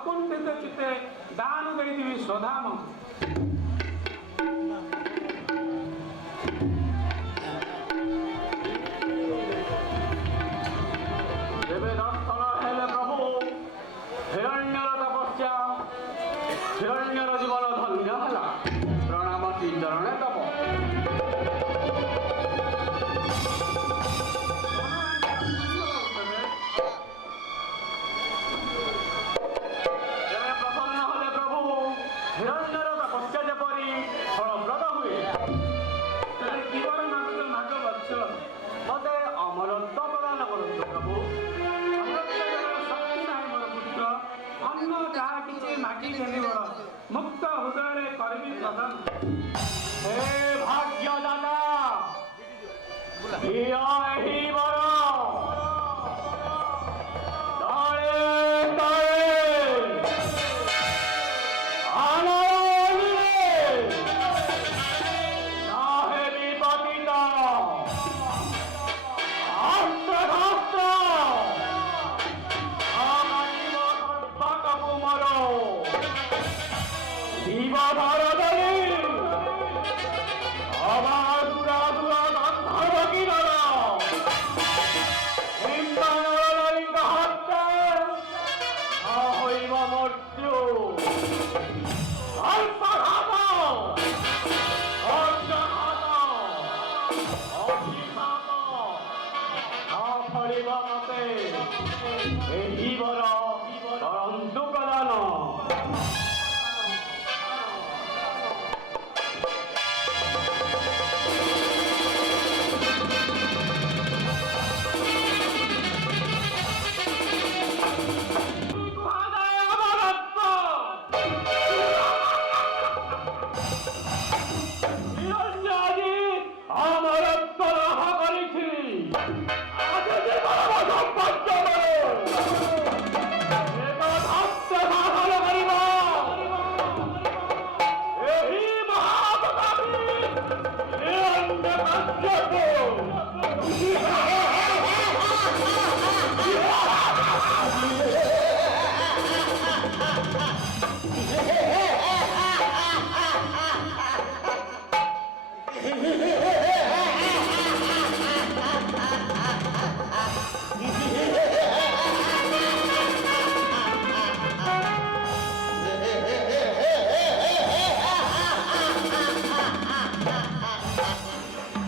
ଅକୁଣ୍ଠିତ ଚିତ୍ତେ ଦାନ ଦେଇଥିବି ସ୍ୱଧାମ। ଯେବେ ଦର୍ଶନ ହେଲେ ପ୍ରଭୁ ହିରଣ୍ୟର ତପସ୍ୟା, ହିରଣ୍ୟର ଜୀବନ ଧନ୍ୟ ହେଲା। ପ୍ରଣାମ ଚରଣେ ତପ। ଯେବେ ପ୍ରସନ୍ନ ହେଲେ ପ୍ରଭୁ ହିରଣ୍ୟର ତପସ୍ୟା ଯେପରି ଫଳପ୍ରଦ ହୁଏ, ତେବେ କିବର ମାଗୁଛ ମାଗ ବତ୍ସଳ ମତେ ଅମରତ୍ୱ ପ୍ରଦାନ କରନ୍ତୁ ପ୍ରଭୁ। ଶକ୍ତି ନାହିଁ ମୋର ପୁତ୍ର, ଅନ୍ନ ଯାହା କିଛି ମାଗିଲେନି ବଡ଼, ମୁକ୍ତ ହୃଦୟରେ କରିବି ପ୍ରଦାନ। ହେ ଭାଗ୍ୟଦାତା, ଏହି ବର ତଳେ ତଳେ ଏହି ବର କରନ୍ତୁ ପ୍ରଦାନ।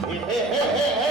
Hey, hey, hey.